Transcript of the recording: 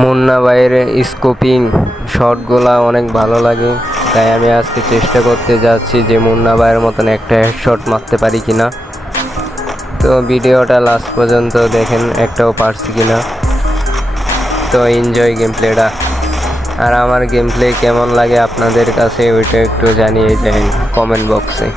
মুন্না ভাইয়ের স্কোপিং শটগুলা অনেক ভালো লাগে, তাই আমি আজকে চেষ্টা করতে যাচ্ছি যে মুন্না ভাইয়ের মতন একটা হেডশট মারতে পারি কিনা। তো ভিডিওটা লাস্ট পর্যন্ত দেখেন, একটাও পারছি কিনা। তো এনজয় গেম প্লেটা। আর আমার গেম প্লে কেমন লাগে আপনাদের কাছে ওইটা একটু জানিয়ে যান কমেন্ট বক্সে।